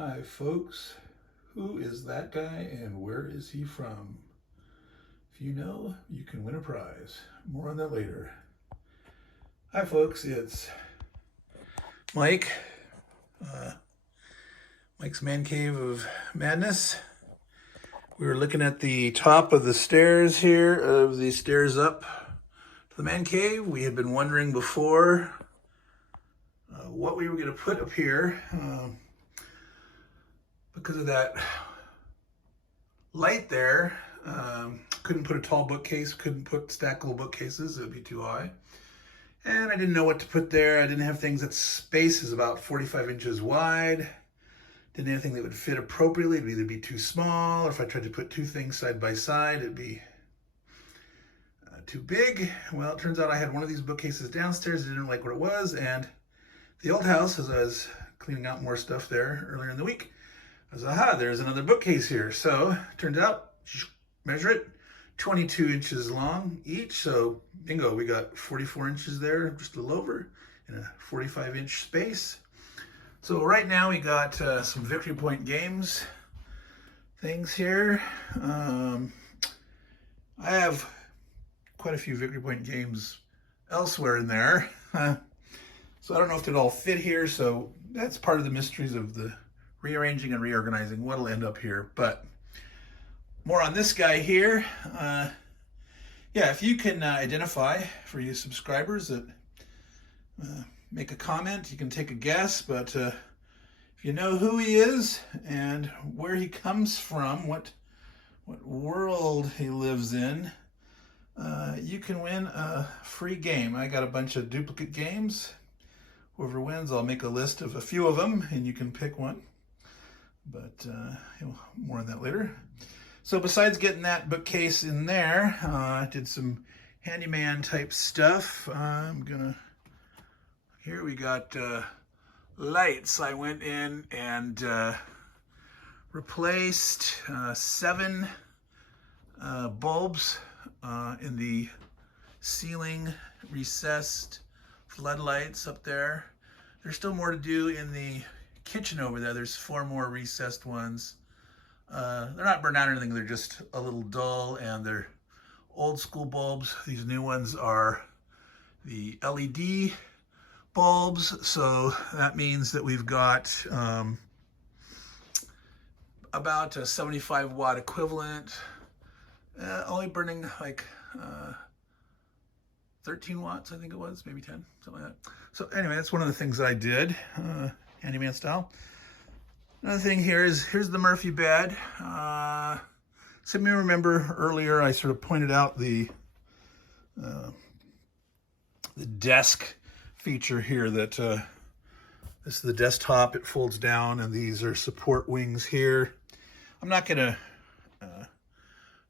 Hi, folks. Who is that guy and where is he from? If you know, you can win a prize. More on that later. Hi, folks. It's Mike. Mike's Man Cave of Madness. We were looking at the top of the stairs here, of the stairs up to the Man Cave. We had been wondering before what we were going to put up here. Because of that light there, couldn't put a tall bookcase, couldn't put stackable bookcases, it would be too high. And I didn't know what to put there. I didn't have things that space is about 45 inches wide. Didn't have anything that would fit appropriately. It would either be too small, or if I tried to put two things side by side, it'd be too big. Well, it turns out I had one of these bookcases downstairs. I didn't like what it was, and the old house, as I was cleaning out more stuff there earlier in the week, I was, aha, there's another bookcase here. So, turns out, measure it, 22 inches long each. So, bingo, we got 44 inches there, just a little over, in a 45-inch space. So, right now we got some Victory Point Games things here. I have quite a few Victory Point games elsewhere in there. So, I don't know if they'd all fit here. So, that's part of the mysteries of the rearranging and reorganizing what'll end up here. But more on this guy here. Yeah, if you can identify, for you subscribers that make a comment, you can take a guess, but if you know who he is and where he comes from, what world he lives in, you can win a free game. I got a bunch of duplicate games. Whoever wins, I'll make a list of a few of them and you can pick one. But more on that later. So besides getting that bookcase in there, I did some handyman type stuff. Here we got lights. I went in and replaced 7 bulbs in the ceiling, recessed floodlights up there. There's still more to do in the kitchen over there. There's 4 more recessed ones. They're not burned out or anything, they're just a little dull, and they're old school bulbs. These new ones are the LED bulbs, so that means that we've got about a 75 watt equivalent, only burning like 13 watts, I think it was, maybe 10, something like that. So anyway, that's one of the things that I did, handyman style. Another thing here is, here's the Murphy bed. Some of you remember earlier I sort of pointed out the desk feature here, that this is the desktop, it folds down, and these are support wings here. I'm not gonna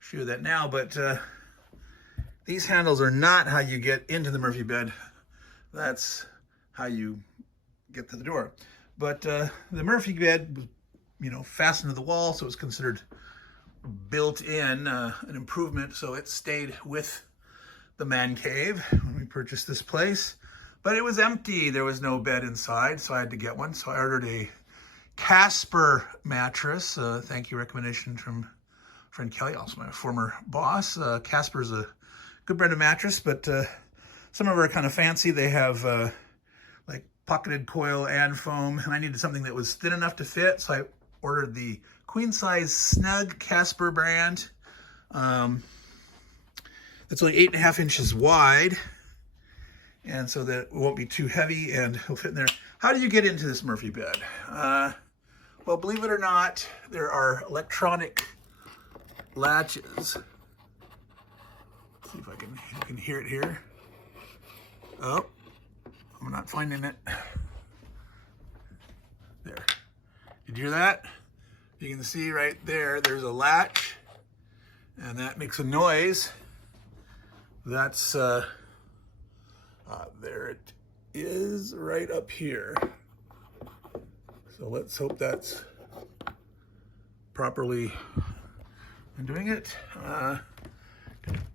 show you that now, but these handles are not how you get into the Murphy bed. That's how you get to the door. But the Murphy bed was, fastened to the wall, so it was considered built-in, an improvement. So it stayed with the man cave when we purchased this place. But it was empty. There was no bed inside, so I had to get one. So I ordered a Casper mattress. Thank you, recommendation from friend Kelly, also my former boss. Casper's a good brand of mattress, but some of them are kind of fancy. They have like pocketed coil and foam, and I needed something that was thin enough to fit, so I ordered the queen size Snug Casper brand. That's only 8.5 inches wide, and so that it won't be too heavy and it'll fit in there. How do you get into this Murphy bed? Well, believe it or not, there are electronic latches. Let's see if you can hear it here. Oh, I'm not finding it. There. Did you hear that? You can see right there, there's a latch, and that makes a noise. That's, there it is right up here. So let's hope that's properly doing it.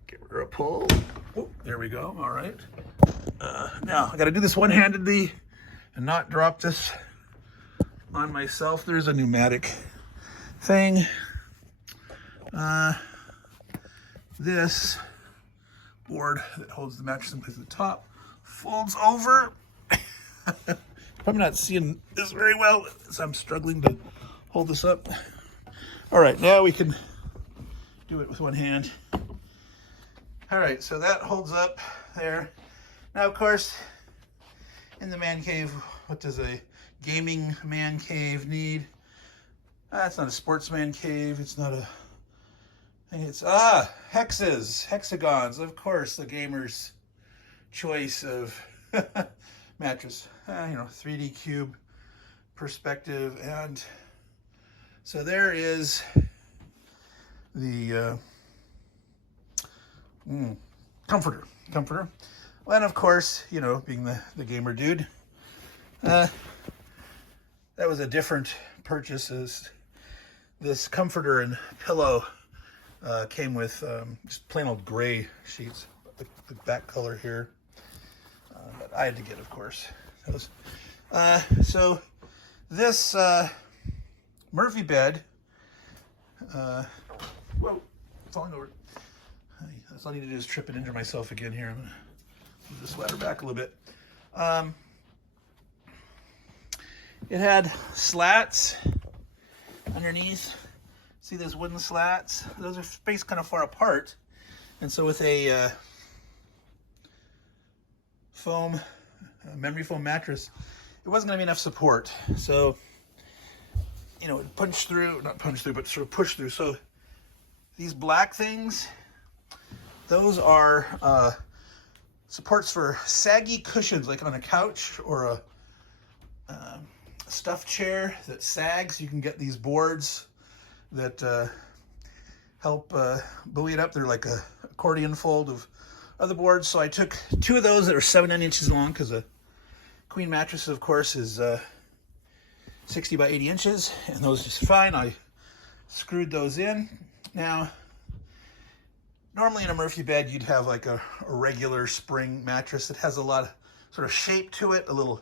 Give her a pull. Oh, there we go, all right. Now, I gotta do this one-handedly and not drop this on myself. There's a pneumatic thing. This board that holds the mattress in place at the top folds over. Probably not seeing this very well, so I'm struggling to hold this up. All right, now we can do it with one hand. All right, so that holds up there. Now, of course, in the man cave, what does a gaming man cave need? It's not a sportsman cave. It's not a thing. It's hexes, hexagons. Of course, the gamer's choice of mattress. 3D cube perspective, and so there is the comforter. Well, and of course, being the gamer dude, that was a different purchase. As this comforter and pillow came with just plain old gray sheets, the back color here, but I had to get, of course, those. So this Murphy bed, whoa, falling over. That's all I need to do is trip and injure myself again here. I'm gonna move this ladder back a little bit. It had slats underneath. See those wooden slats? Those are spaced kind of far apart. And so with a memory foam mattress, it wasn't gonna be enough support. So, it not punch through, but sort of push through. So these black things, those are supports for saggy cushions, like on a couch or a stuffed chair that sags. You can get these boards that help buoy it up. They're like a accordion fold of other boards. So I took 2 of those that are 7-9 inches long, because a queen mattress, of course, is 60 by 80 inches, and those just fine. I screwed those in. Now, normally in a Murphy bed, you'd have like a regular spring mattress that has a lot of sort of shape to it, a little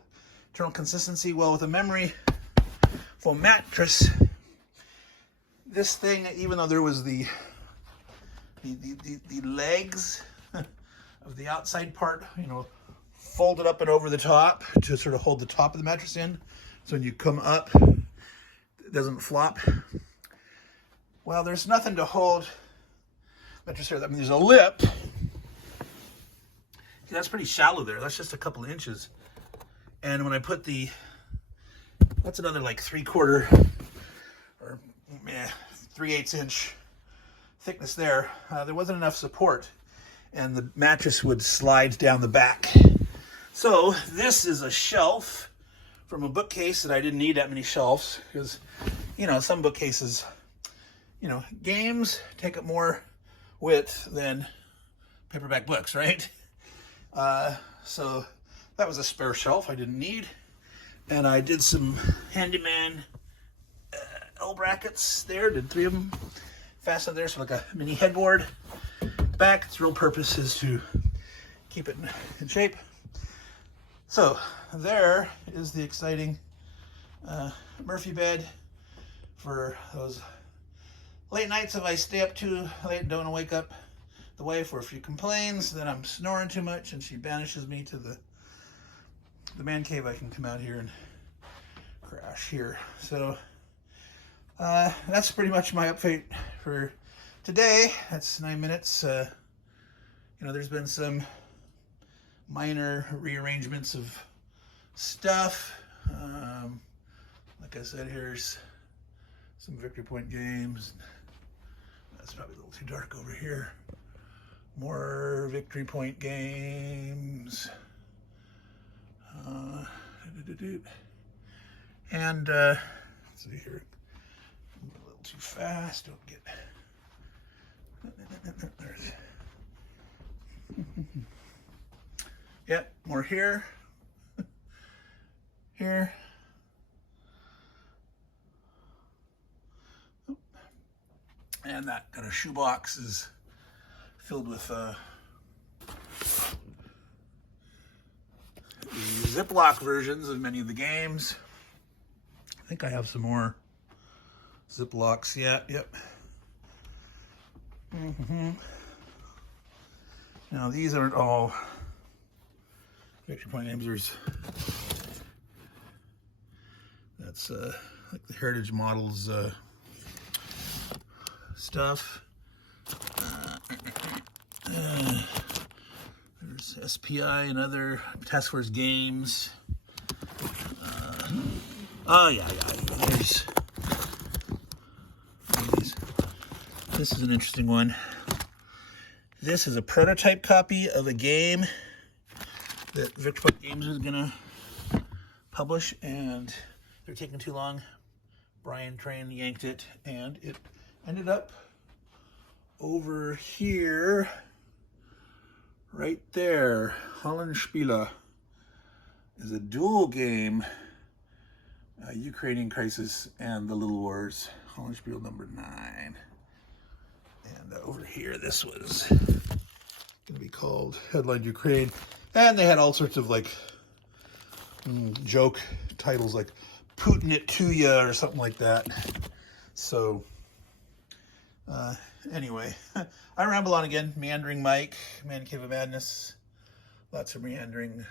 internal consistency. Well, with a memory foam mattress, this thing, even though there was the legs of the outside part, folded up and over the top to sort of hold the top of the mattress in, so when you come up, it doesn't flop. Well, there's nothing to hold mattress here. I mean, there's a lip. See, that's pretty shallow there. That's just a couple of inches. And when I put that's another like 3/4 or 3/8 inch thickness there. There wasn't enough support, and the mattress would slide down the back. So this is a shelf from a bookcase that I didn't need that many shelves, because, some bookcases, games take up more width than paperback books, right? So that was a spare shelf I didn't need. And I did some handyman L brackets there, did 3 of them, fastened there, so like a mini headboard. Back, its real purpose is to keep it in shape. So there is the exciting Murphy bed for those late nights. If I stay up too late and don't wake up the wife, or if she complains that I'm snoring too much and she banishes me to the man cave, I can come out here and crash here. So that's pretty much my update for today. That's 9 minutes. There's been some minor rearrangements of stuff. Like I said, here's some Victory Point games. That's probably a little too dark over here. More Victory Point games. And let's see here. A little too fast. Don't get. There's. Yep, more here. Here. And that kind of shoebox is filled with the Ziploc versions of many of the games. I think I have some more Ziplocs. Yeah, yep. Now these aren't all Victory Point names. That's like the Heritage Models stuff. There's SPI and other Task Force games. Oh yeah. There's these. This is an interesting one. This is a prototype copy of a game that Victory Point Games is gonna publish, and they're taking too long. Brian Train yanked it, and it ended up over here, right there. Hollandspiele is a dual game, Ukrainian Crisis and the Little Wars. Hollandspiele number 9. And over here, this was gonna be called Headline Ukraine. And they had all sorts of like joke titles like Putin it to ya or something like that. So anyway, I ramble on again. Meandering Mike, Man Cave of Madness. Lots of meandering,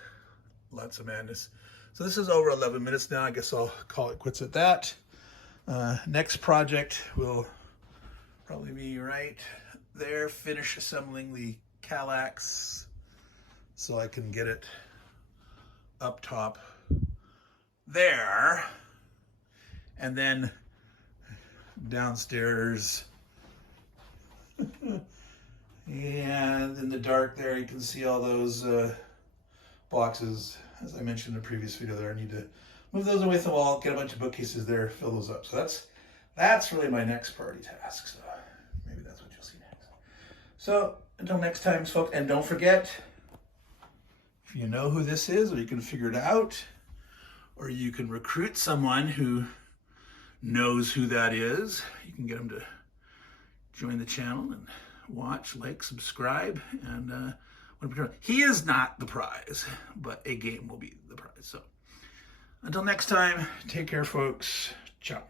lots of madness. So this is over 11 minutes now. I guess I'll call it quits at that. Next project will probably be right there. Finish assembling the Kallax so I can get it up top there. And then downstairs, and in the dark there, you can see all those boxes. As I mentioned in the previous video there, I need to move those away from the wall, get a bunch of bookcases there, fill those up. So that's really my next priority task. So maybe that's what you'll see next. So until next time, folks, and don't forget, if you know who this is, or you can figure it out, or you can recruit someone who knows who that is, you can get them to join the channel and watch, like, subscribe, and he is not the prize, but a game will be the prize. So until next time, take care, folks. Ciao.